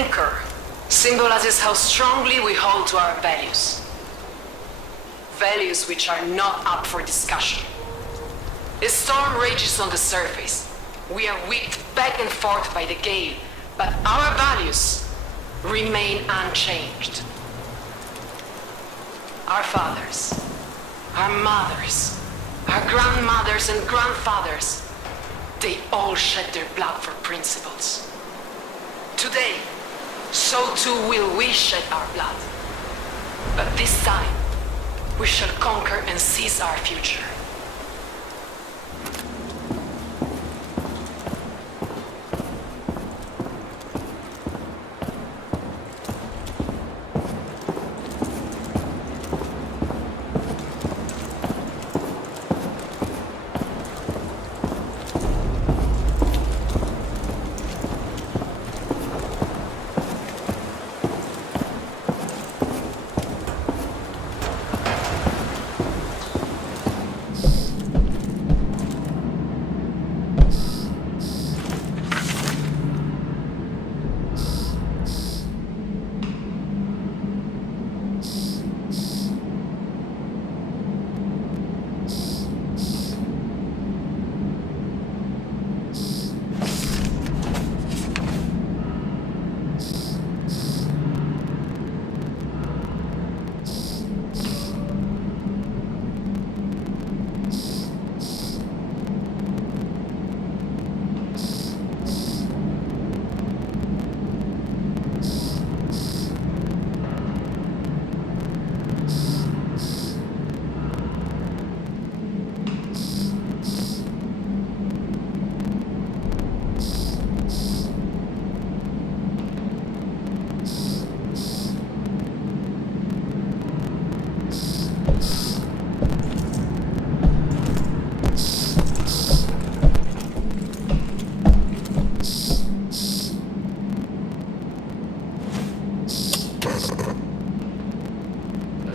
anchor symbolizes how strongly we hold to our values. Values which are not up for discussion. A storm rages on the surface. We are whipped back and forth by the gale, but our values remain unchanged. Our fathers, our mothers, our grandmothers and grandfathers, they all shed their blood for principles. Today, so too will we shed our blood. But this time, we shall conquer and seize our future.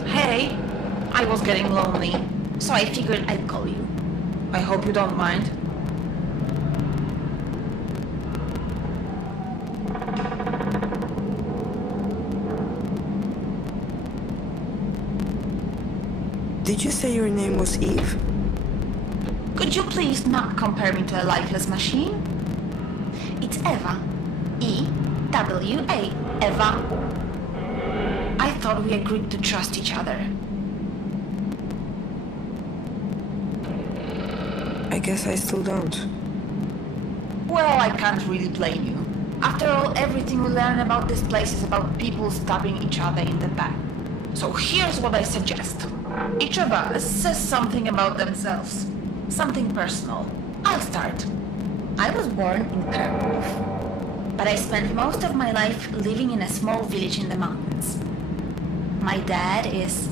Hey, I was getting lonely, so I figured I'd call you. I hope you don't mind. Did you say your name was Eve? Could you please not compare me to a lifeless machine? It's Eva. E-W-A. Eva. I thought we agreed to trust each other. I guess I still don't. Well, I can't really blame you. After all, everything we learn about this place is about people stabbing each other in the back. So here's what I suggest. Each of us says something about themselves. Something personal. I'll start. I was born in Kharkov, but I spent most of my life living in a small village in the mountains. My dad is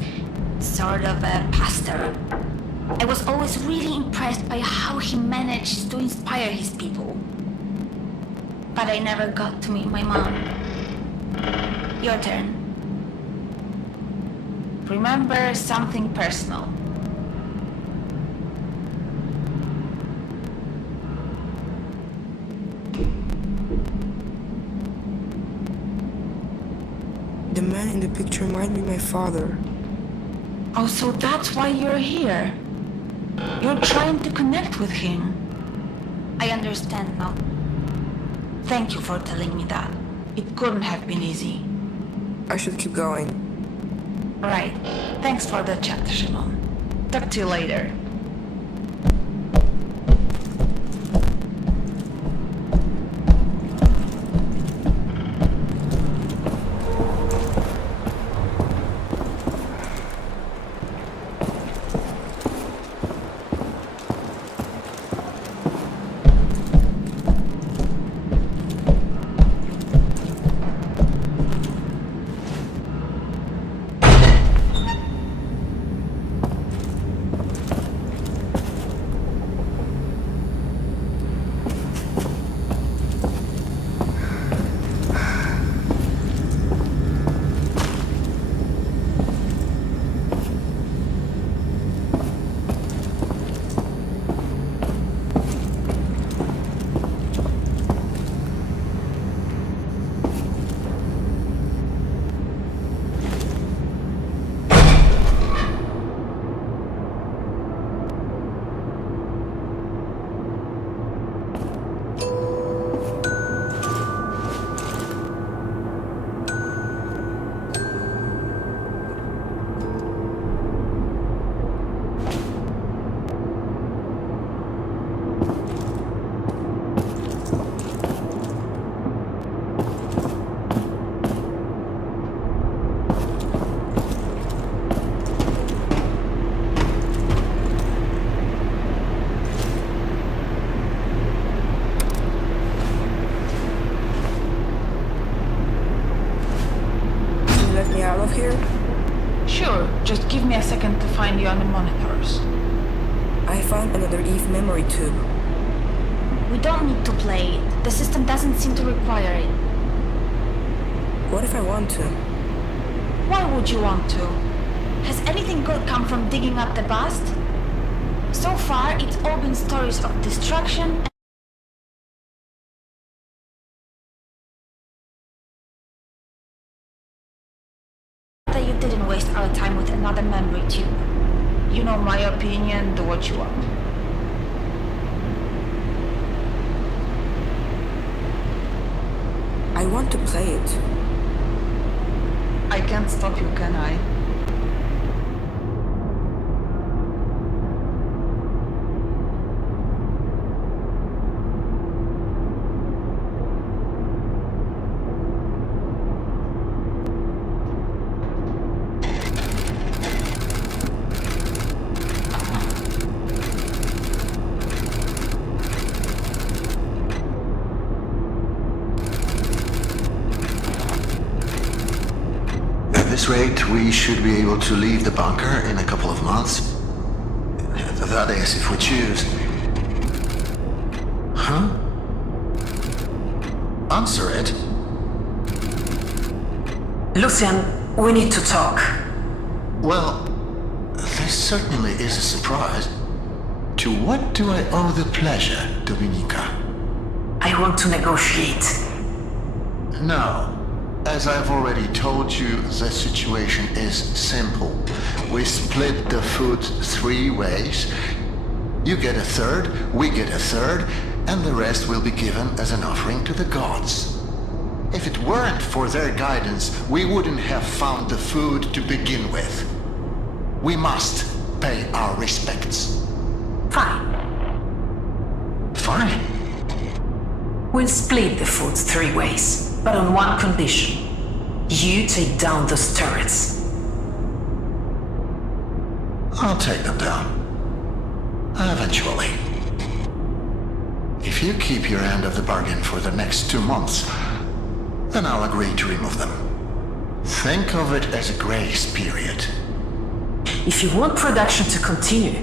sort of a pastor. I was always really impressed by how he managed to inspire his people. But I never got to meet my mom. Your turn. Remember something personal. The man in the picture might be my father. Oh, so that's why you're here. You're trying to connect with him. I understand now. Thank you for telling me that. It couldn't have been easy. I should keep going. Right. Thanks for the chat, Shimon. Talk to you later. me out of here? Sure, just give me a second to find you on the monitors. I found another Eve memory tube. We don't need to play it. The system doesn't seem to require it. What if I want to? Why would you want to? Has anything good come from digging up the past? So far, it's all been stories of destruction that you didn't waste our time with another memory tube. You know my opinion, do what you want. I want to play it. I can't stop you, can I? At this rate, we should be able to leave the bunker in a couple of months. That is, if we choose. Huh? Answer it. Lucian, we need to talk. Well, this certainly is a surprise. To what do I owe the pleasure, Dominica? I want to negotiate. No. As I've already told you, the situation is simple. We split the food 3 ways. You get a third, we get a third, and the rest will be given as an offering to the gods. If it weren't for their guidance, we wouldn't have found the food to begin with. We must pay our respects. Fine. Fine. We'll split the food 3 ways, but on one condition. You take down those turrets. I'll take them down. Eventually. If you keep your end of the bargain for the next 2 months, then I'll agree to remove them. Think of it as a grace period. If you want production to continue,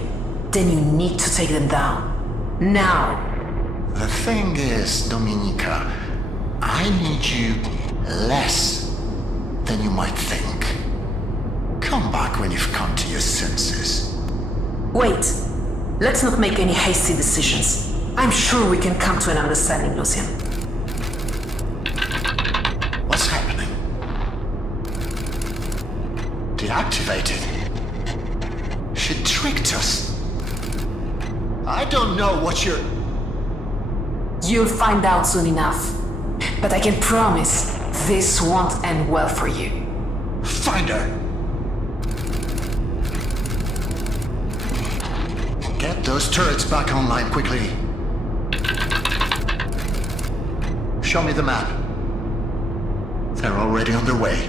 then you need to take them down. Now. The thing is, Dominica, I need you less than you might think. Come back when you've come to your senses. Wait. Let's not make any hasty decisions. I'm sure we can come to an understanding, Lucian. What's happening? Deactivated. She tricked us. I don't know what you're... You'll find out soon enough. But I can promise this won't end well for you. Find her! Get those turrets back online quickly. Show me the map. They're already on their way.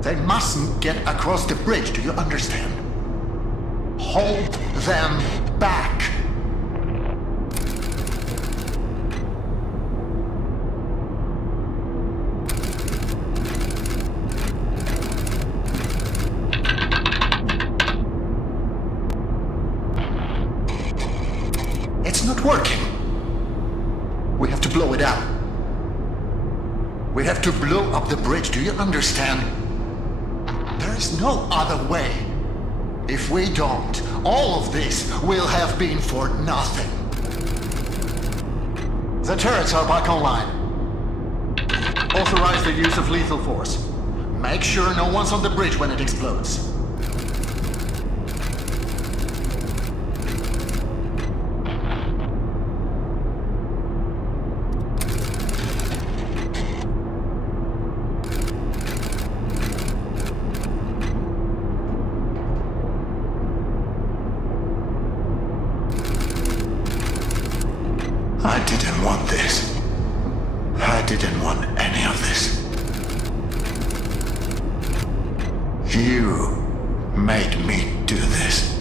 They mustn't get across the bridge, do you understand? Hold them back! It's not working. We have to blow it out. We have to blow up the bridge, do you understand? There is no other way. If we don't, all of this will have been for nothing. The turrets are back online. Authorize the use of lethal force. Make sure no one's on the bridge when it explodes. I didn't want this. I didn't want any of this. You made me do this.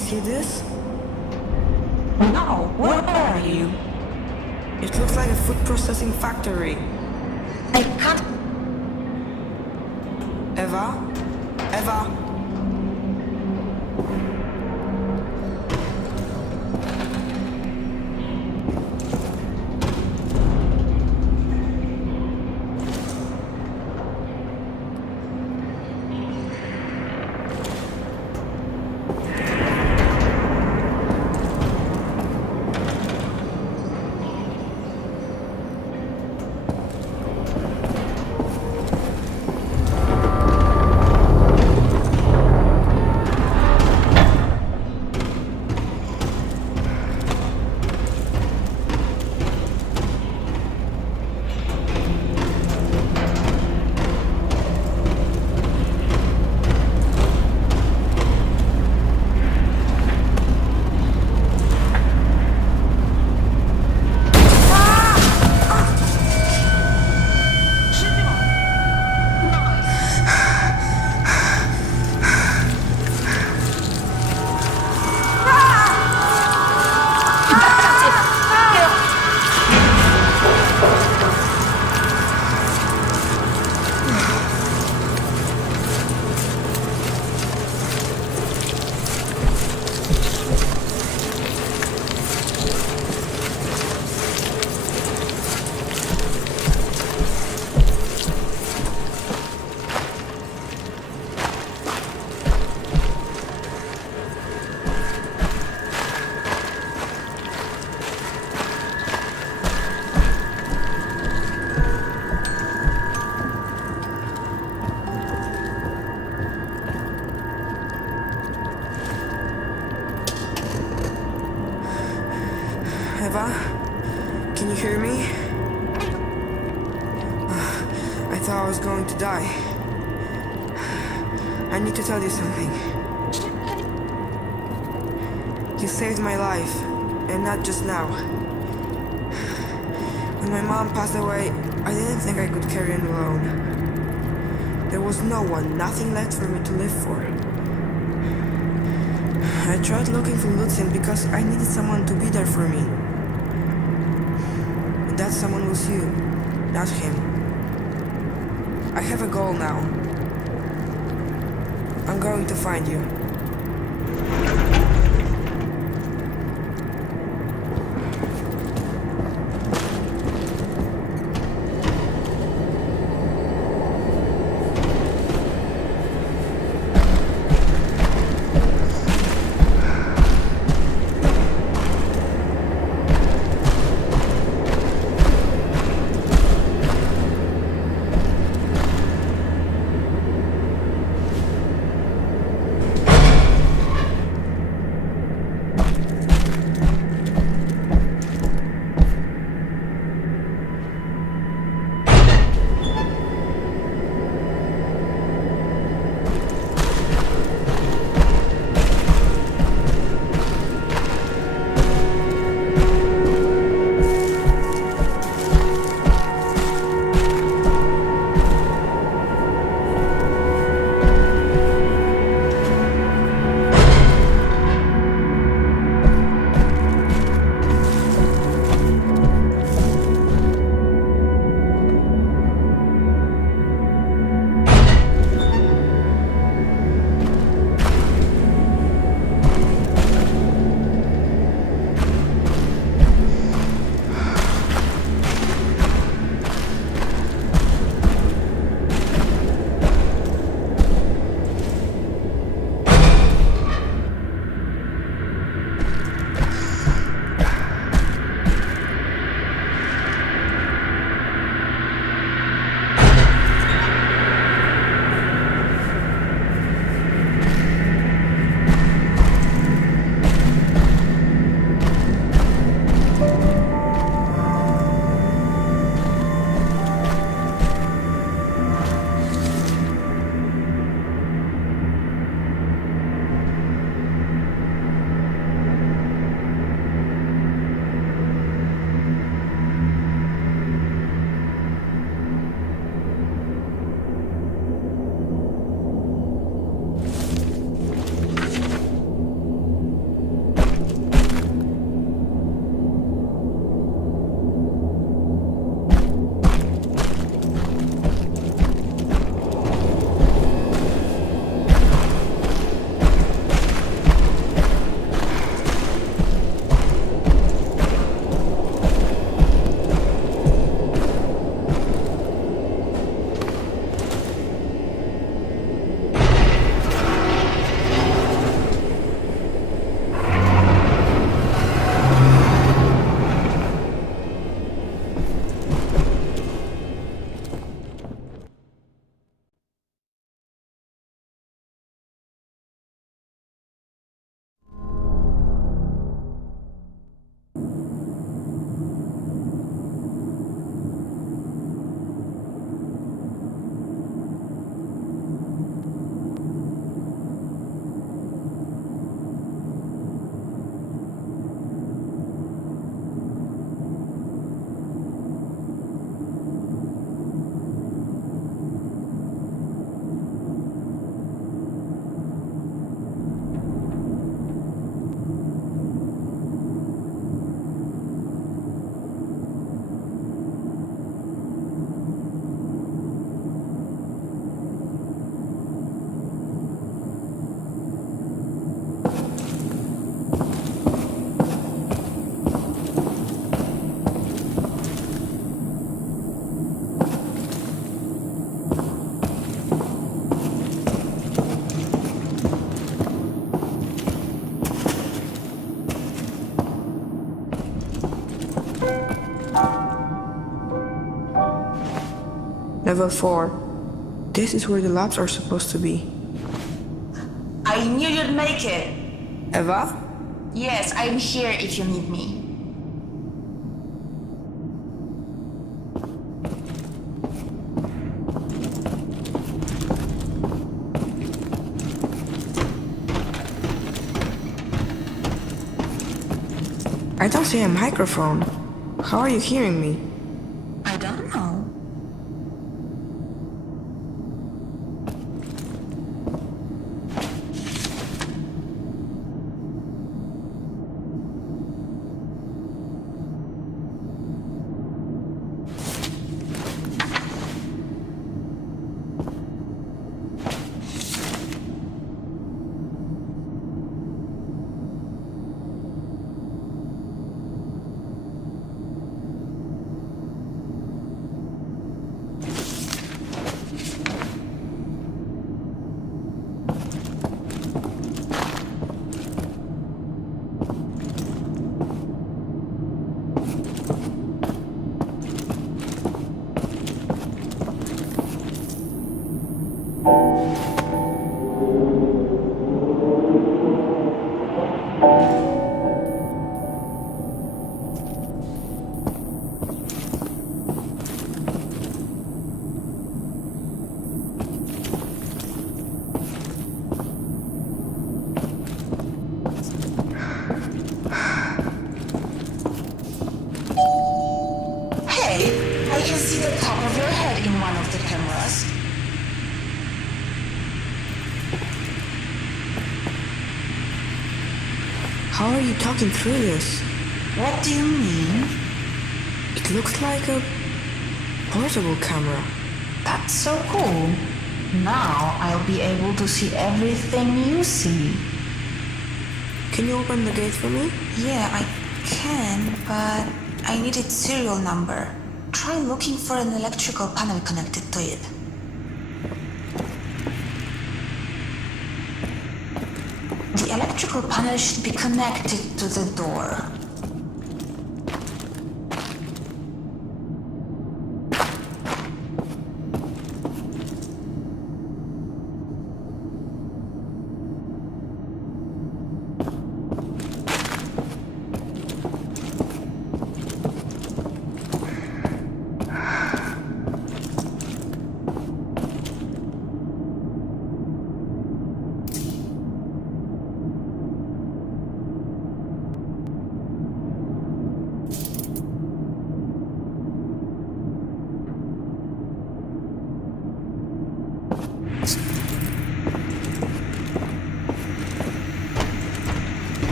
see this? No, where are you? It looks like a food processing factory. I can't. Eva? Eva? Eva? Can you hear me? I thought I was going to die. I need to tell you something. You saved my life, and not just now. When my mom passed away, I didn't think I could carry on alone. There was no one, nothing left for me to live for. I tried looking for Lucian because I needed someone to be there for me. And that someone was you, not him. I have a goal now. I'm going to find you. Level 4. This is where the labs are supposed to be. I knew you'd make it. Eva? Yes, I'm here if you need me. I don't see a microphone. How are you hearing me? I don't know. I can see the top of your head in one of the cameras. How are you talking through this? What do you mean? It looks like a portable camera. That's so cool. Now I'll be able to see everything you see. Can you open the gate for me? Yeah, I can, but I need its serial number. Try looking for an electrical panel connected to it. The electrical panel should be connected to the door.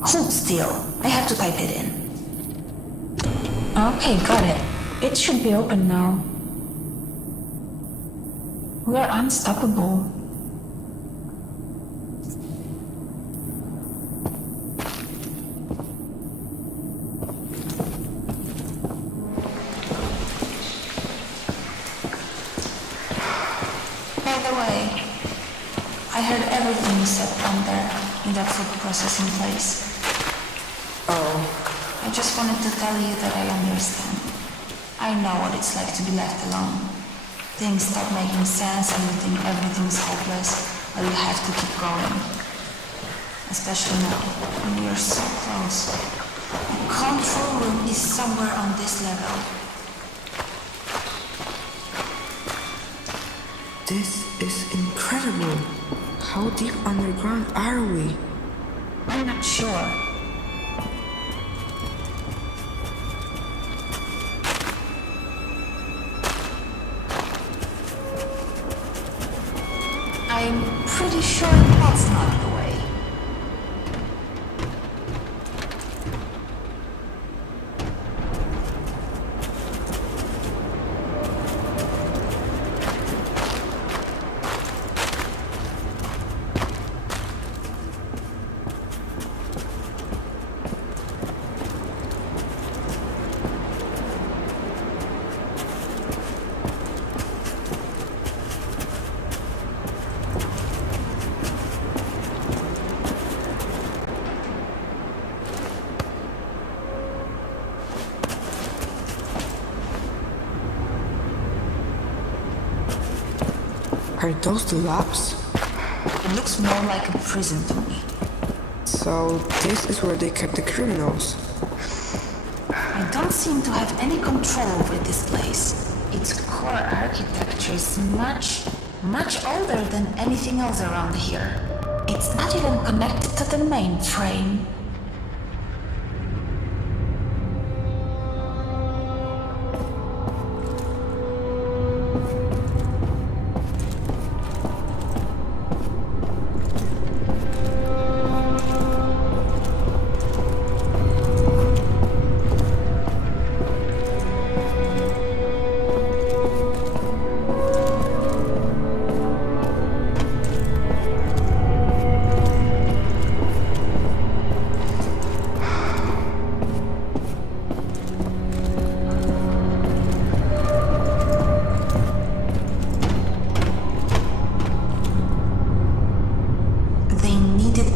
Hold still. I have to type it in. Okay, got it. It should be open now. We're unstoppable. By the way, I heard everything you said from there in that food processing place. Oh, I just wanted to tell you that I understand. I know what it's like to be left alone. Things stop making sense and you think everything's hopeless, but you have to keep going. Especially now, when we are so close. The control room is somewhere on this level. this is incredible. How deep underground are we? I'm not sure. I'm pretty sure that's not the way. Are those the labs? It looks more like a prison to me. So this is where they kept the criminals. I don't seem to have any control over this place. Its core architecture is much older than anything else around here. It's not even connected to the mainframe.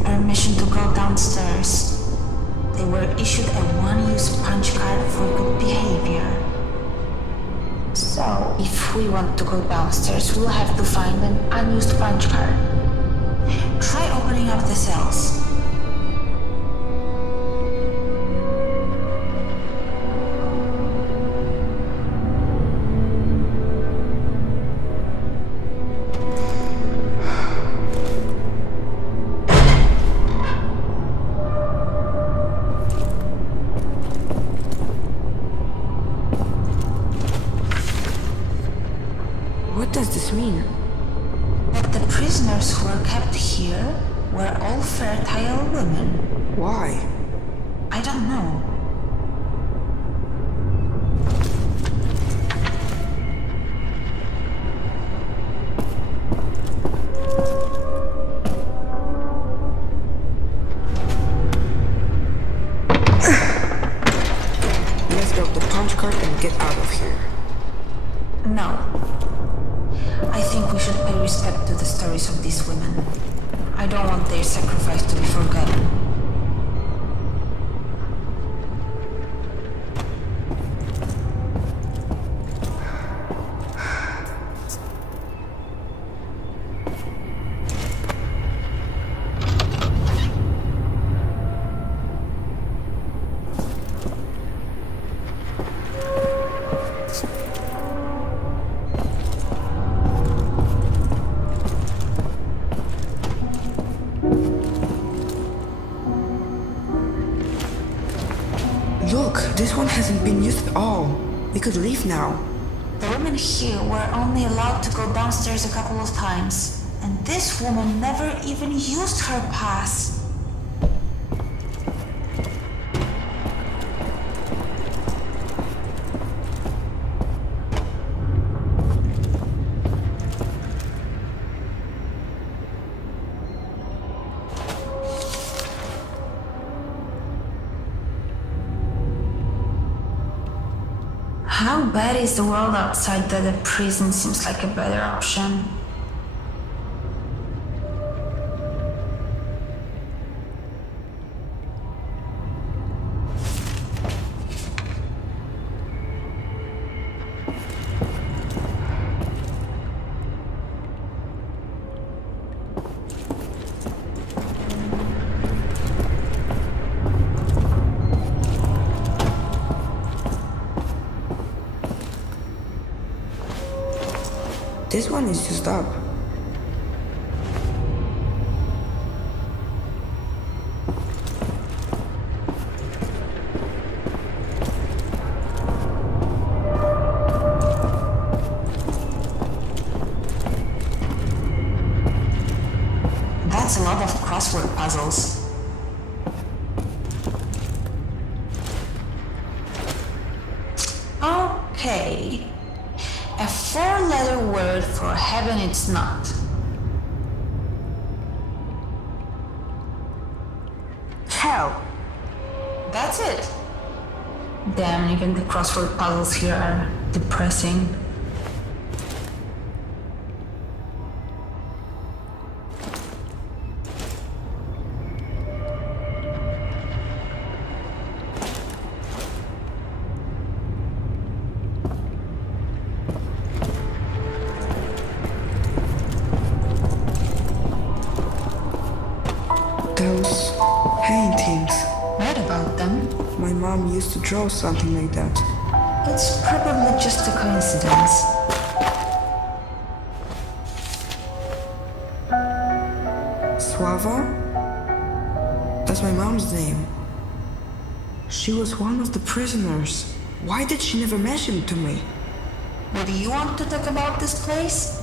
Permission to go downstairs. They were issued a one-use punch card for good behavior. So, if we want to go downstairs, we'll have to find an unused punch card. Try opening up the cells. What does this mean? But the prisoners who were kept here were all fertile women. Why? I don't know. Let's grab the punch card and get out of here. No. I think we should pay respect to the stories of these women. I don't want their sacrifice to be forgotten. Look, this one hasn't been used at all. We could leave now. The women here were only allowed to go downstairs a couple of times, and this woman never even used her pass. How bad is the world outside that a prison seems like a better option? This one is used up. That's a lot of crossword puzzles. Okay. A 4-letter word for heaven it's not. Hell. That's it. Damn, even the crossword puzzles here are depressing. Those paintings. Read about them. My mom used to draw something like that. It's probably just a coincidence. Suava? That's my mom's name. She was one of the prisoners. Why did she never mention it to me? What do you want to talk about this place?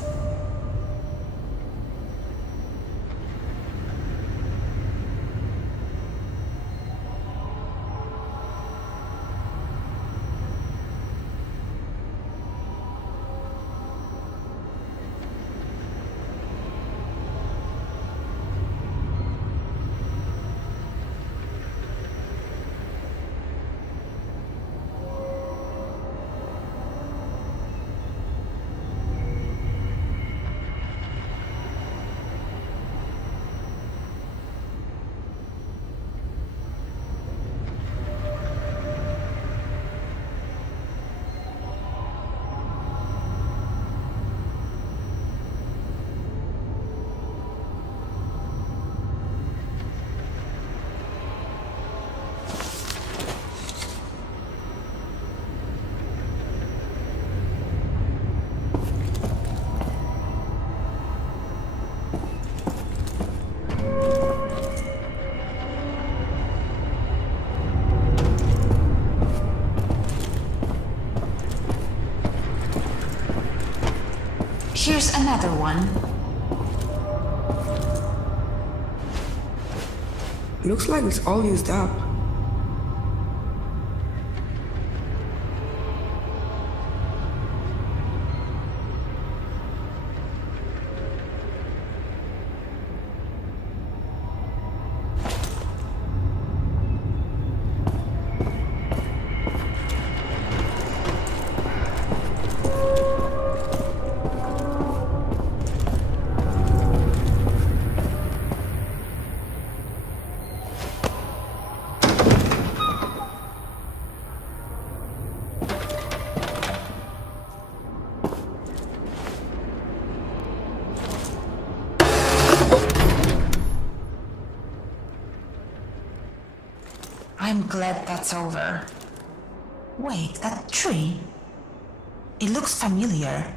Here's another one. Looks like it's all used up. I'm glad that's over. Wait, that tree? It looks familiar.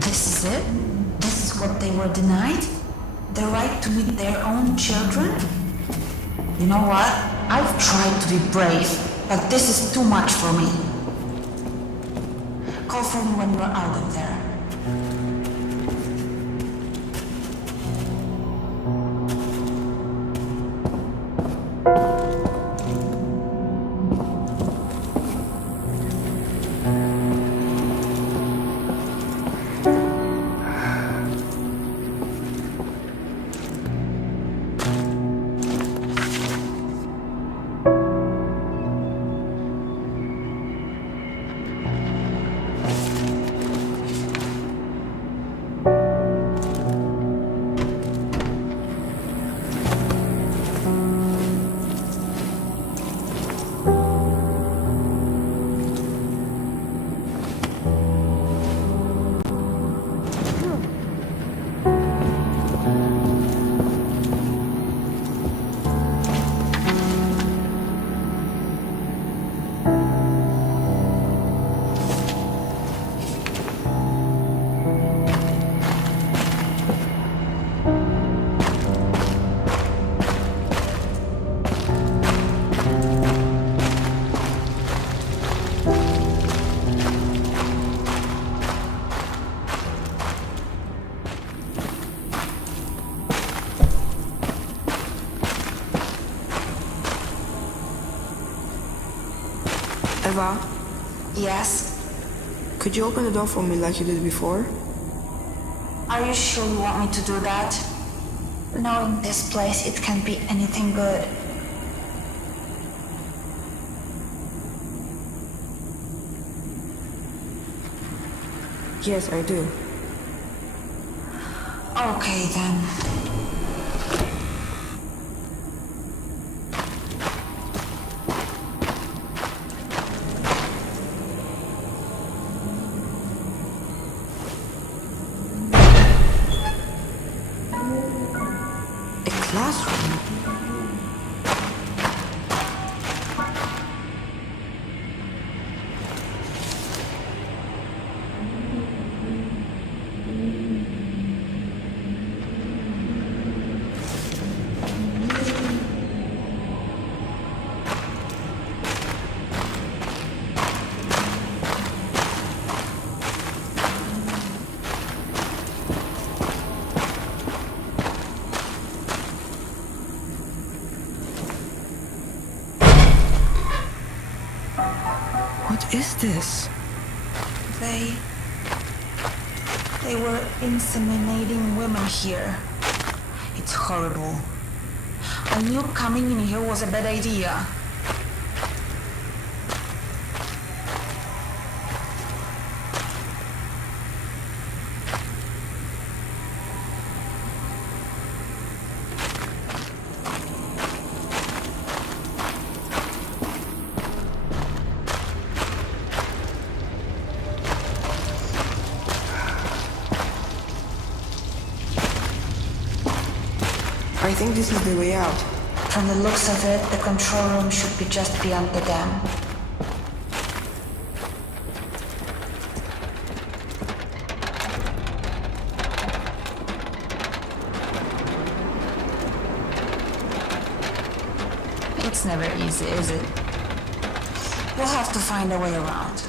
This is it? This is what they were denied? The right to meet their own children? You know what? I've tried to be brave, but this is too much for me. Call for me when you're out of there. Eva, Yes? could you open the door for me like you did before? Are you sure you want me to do that? Knowing this place, it can't be anything good. Yes, I do. Okay then. A classroom? What is this? They were inseminating women here. It's horrible. I knew coming in here was a bad idea. I think this is the way out. From the looks of it, the control room should be just beyond the dam. It's never easy, is it? We'll have to find a way around.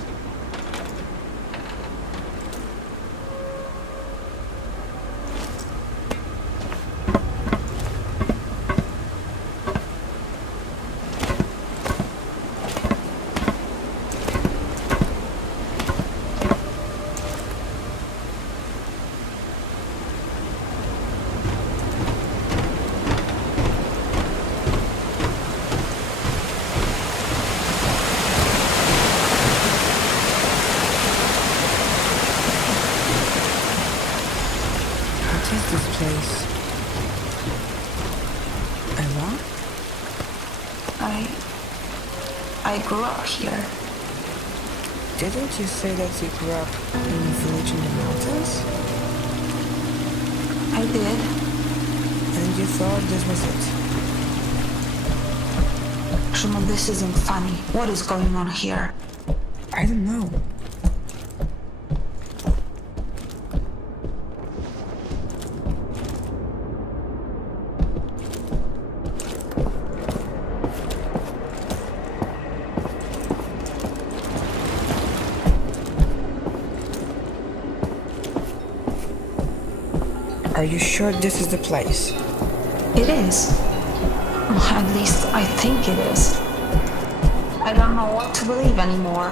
What is this place? Eva? I grew up here. Didn't you say that you grew up in a village in the mountains? I did. And you thought this was it? Shimon, this isn't funny. What is going on here? I don't know. Are you sure this is the place? It is. At least I think it is. I don't know what to believe anymore.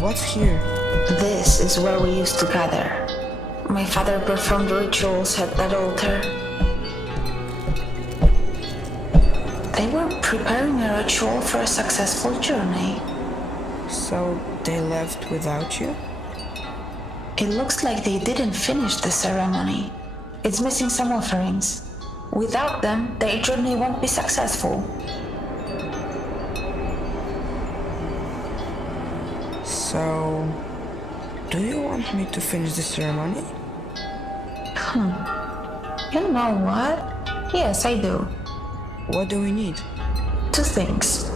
What's here? This is where we used to gather. My father performed rituals at that altar. They were preparing a ritual for a successful journey. So they left without you? It looks like they didn't finish the ceremony. It's missing some offerings. Without them, their journey won't be successful. So, do you want me to finish the ceremony? You know what? Yes, I do. What do we need? 2 things.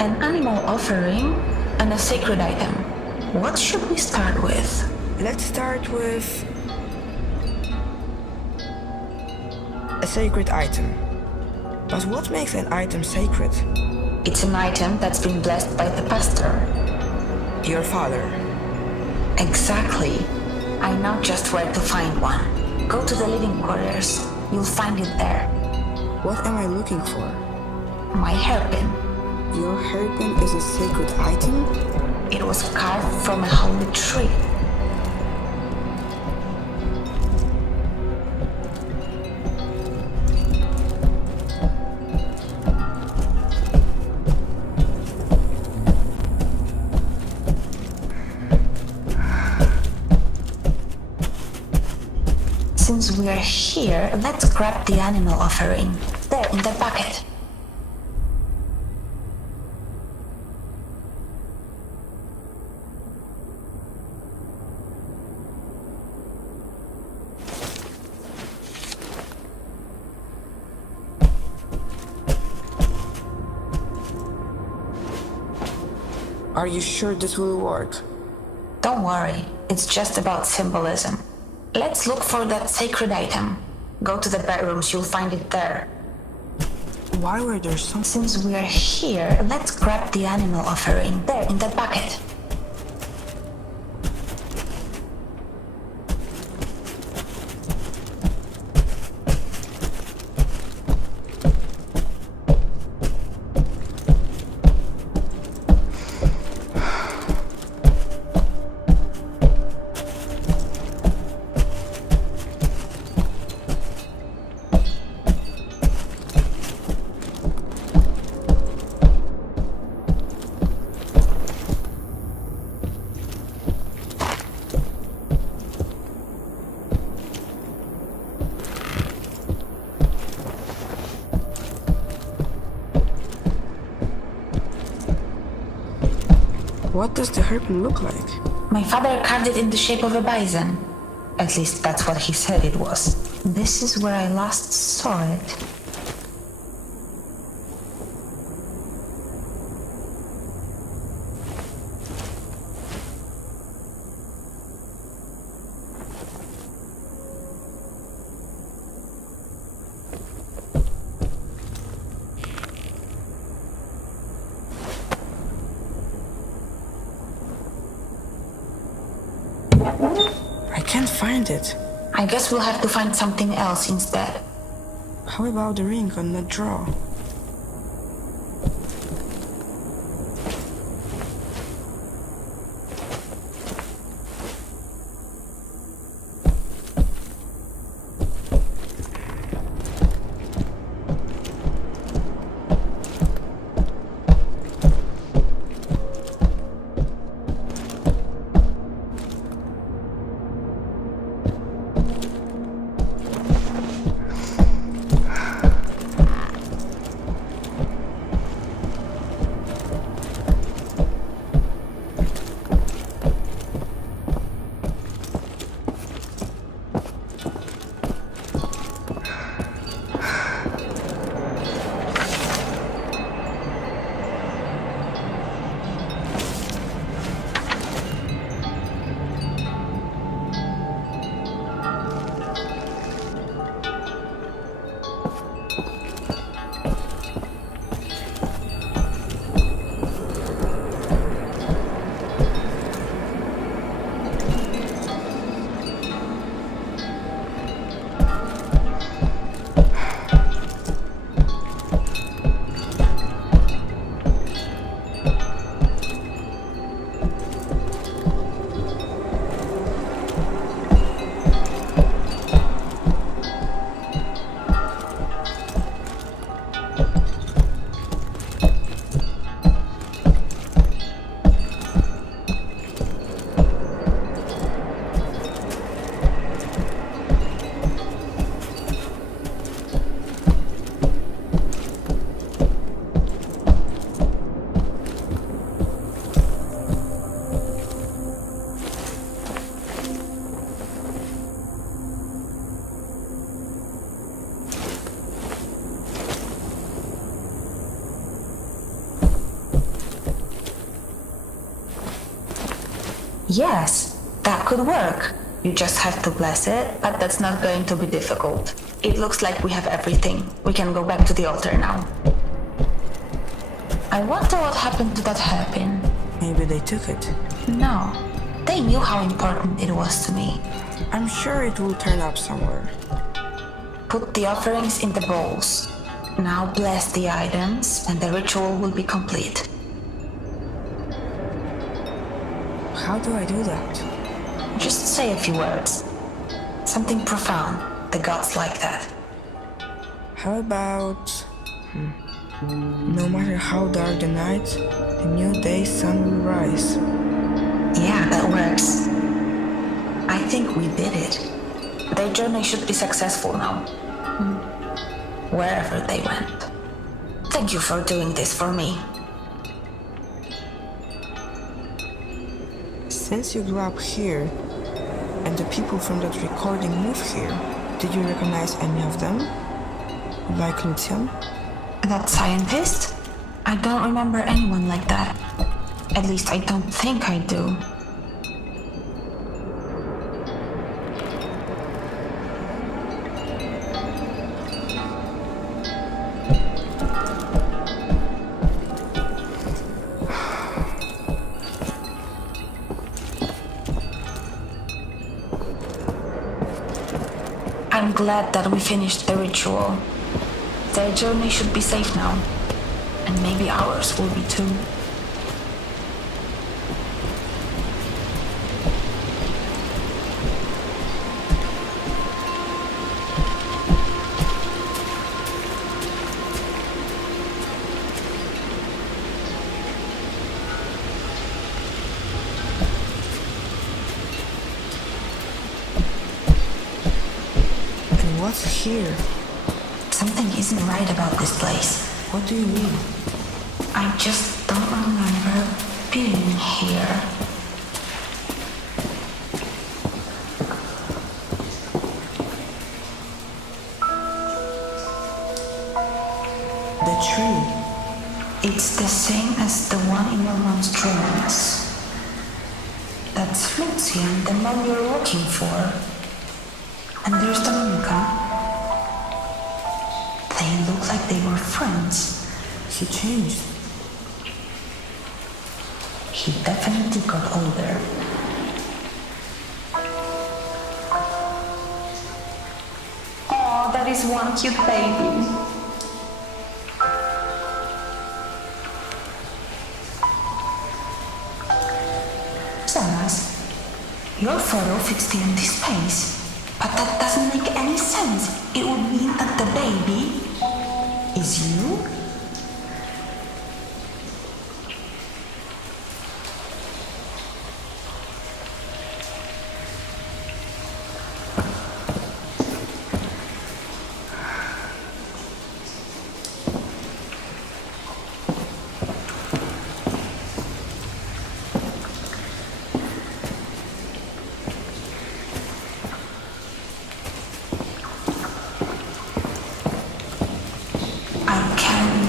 An animal offering and a sacred item. What should we start with? Let's start with sacred item. But what makes an item sacred? It's an item that's been blessed by the pastor. Your father. Exactly. I know just where to find one. Go to the living quarters. You'll find it there. What am I looking for? My hairpin. Your hairpin is a sacred item? It was carved from a holy tree. Since we're here, let's grab the animal offering. There, in the bucket. Are you sure this will work? Don't worry, it's just about symbolism. Let's look for that sacred item. Go to the bedrooms, you'll find it there. Why were there some... Since we're here, let's grab the animal offering. There, in the bucket. What does the hairpin look like? My father carved it in the shape of a bison. At least that's what he said it was. This is where I last saw it. I can't find it. I guess we'll have to find something else instead. How about the ring on the drawer? Yes, that could work. You just have to bless it, but that's not going to be difficult. It looks like we have everything. We can go back to the altar now. I wonder what happened to that hairpin. Maybe they took it. No, they knew how important it was to me. I'm sure it will turn up somewhere. Put the offerings in the bowls. Now bless the items and the ritual will be complete. How do I do that? Just say a few words. Something profound. The gods like that. How about... No matter how dark the night, the new day's sun will rise. Yeah, that works. I think we did it. Their journey should be successful now. Wherever they went. Thank you for doing this for me. Since you grew up here, and the people from that recording moved here, did you recognize any of them? Like Lucian? That scientist? I don't remember anyone like that. At least I don't think I do. I'm glad that we finished the ritual. Their journey should be safe now. And maybe ours will be too. And what's here? Something isn't right about this place. What do you mean? I just don't remember being here. The tree. It's the same as the one in your mom's dreams. That's Lucian, the man you're looking for. And there's Dominica. They look like they were friends. He changed. He definitely got older. Oh, that is one cute baby. Zaraz, your photo fits the empty space. But that doesn't make any sense. It would mean that the baby is you?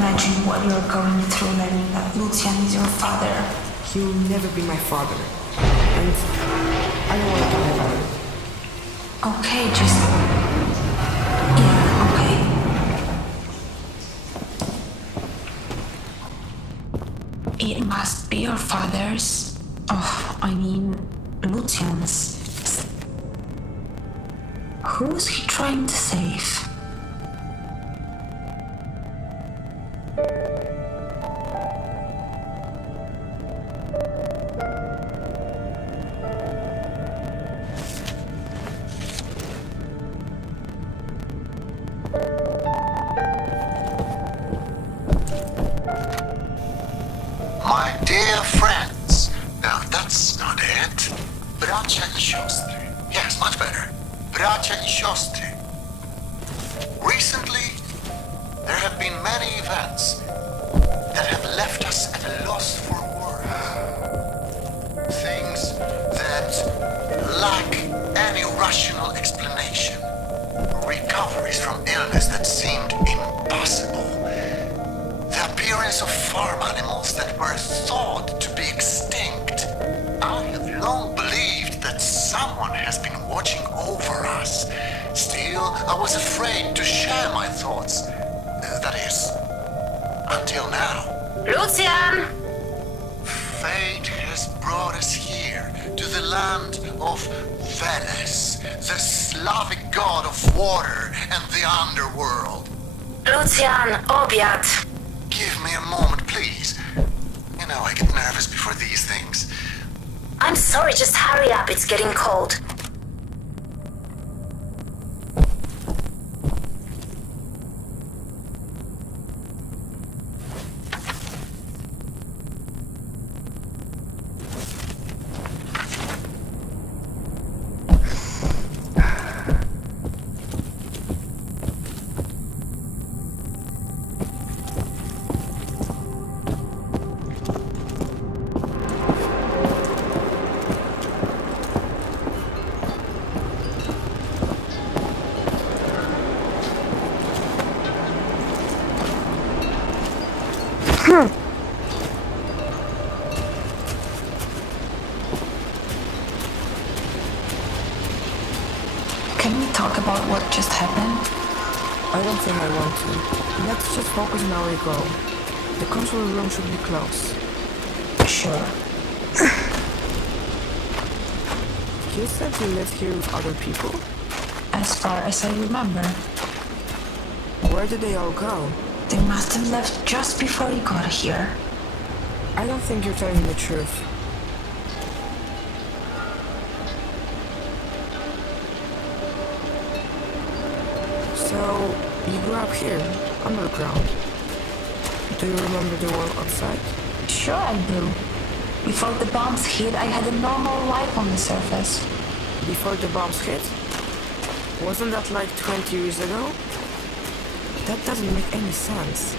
Imagine what you're going through learning that Lucian is your father. He will never be my father. And I don't want to talk about it. Okay, just... Yeah, okay. It must be your father's... Oh, I mean, Lucian's. Who's he trying to save? My dear friends, now that's not it. Bracia I siostry. Yes, much better. Bracia I siostry. Recently, there have been many events that have left us at a loss for words. Things that lack any rational explanation. Recoveries from illness that seemed impossible. The appearance of farm animals that were thought to be extinct. I have long believed that someone has been watching over us. Still, I was afraid to share my thoughts. That is, until now. Lucian! Fate has brought us here, to the land of Veles, the Slavic god of water and the underworld. Lucian, obiad. Give me a moment, please. You know I get nervous before these things. I'm sorry, just hurry up, it's getting cold. Can we talk about what just happened? I don't think I want to. Let's just focus on how we go. The control room should be close. Sure. You said you lived here with other people? As far as I remember, Where did they all go? they must have left just before you got here. I don't think you're telling the truth. So, you grew up here, underground. Do you remember the world outside? Sure I do. Before the bombs hit, I had a normal life on the surface. Before the bombs hit? Wasn't that like 20 years ago? That doesn't make any sense.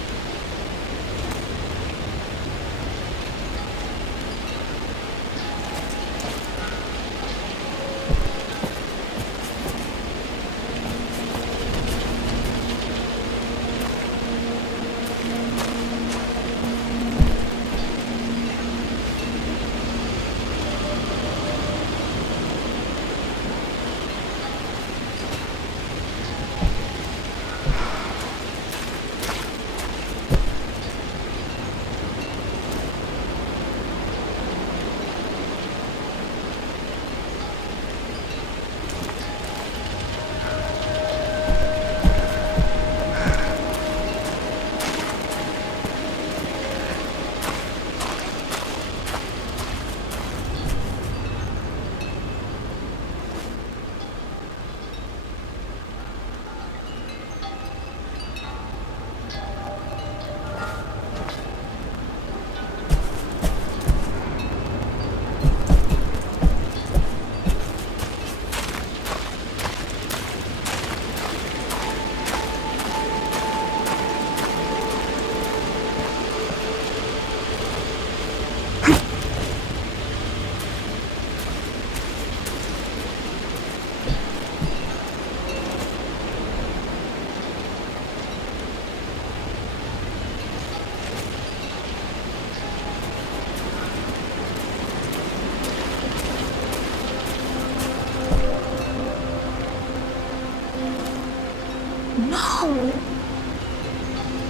No!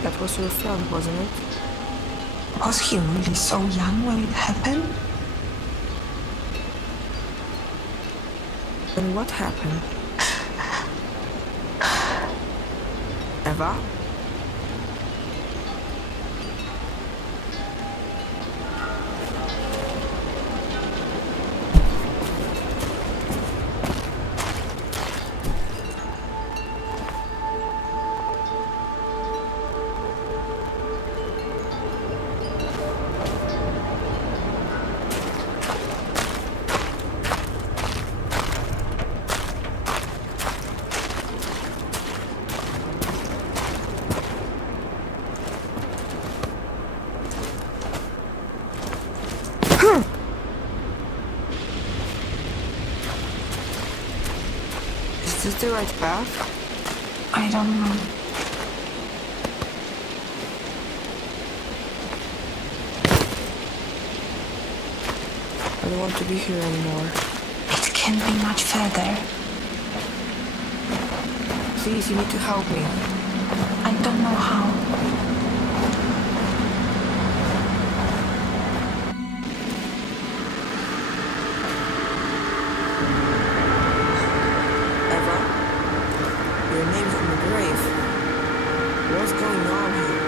That was your friend, wasn't it? Was he really so young when it happened? Then what happened? Eva? Is this the right path? I don't know. I don't want to be here anymore. It can't be much further. Please, you need to help me. I don't know how. Eva, your name's on the grave. What's going on here?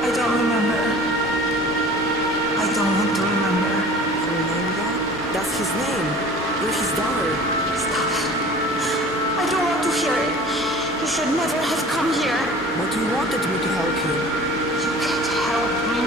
I don't remember. I don't want to remember. Fernanda? That's his name. You're his daughter. Stop. I don't want to hear it. You should never have come here. But you wanted me to help you. You can't help me